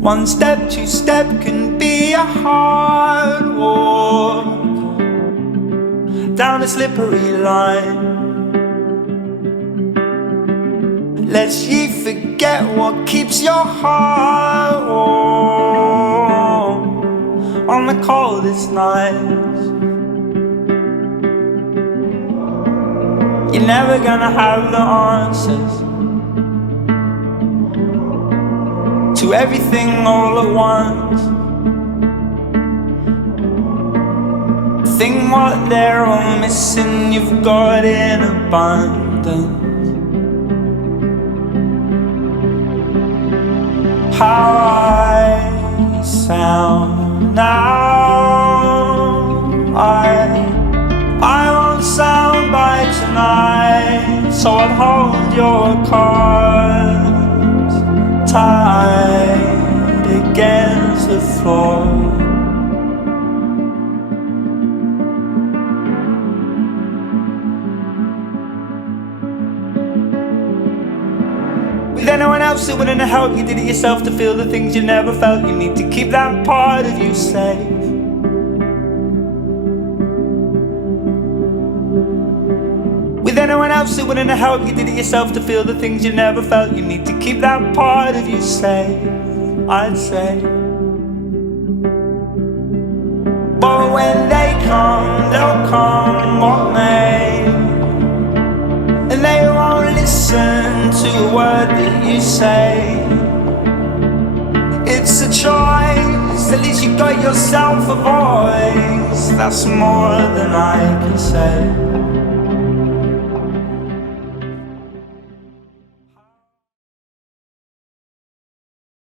One step, two step can be a hard walk down a slippery line. Lest ye forget what keeps your heart warm on the coldest nights. You're never gonna have the answers to everything all at once. Think what they're all missing, you've got in abundance. How I sound now, I won't sound by tonight, so I'll hold your cards tight against the floor. With anyone else who wouldn't help, you did it yourself to feel the things you never felt. You need to keep that part of you safe. With anyone else who wouldn't help, you did it yourself to feel the things you never felt. You need to keep that part of you safe, I'd say. But when they come, they'll come what may, and they won't listen to a word that you say. It's a choice, at least you got yourself a voice. That's more than I can say.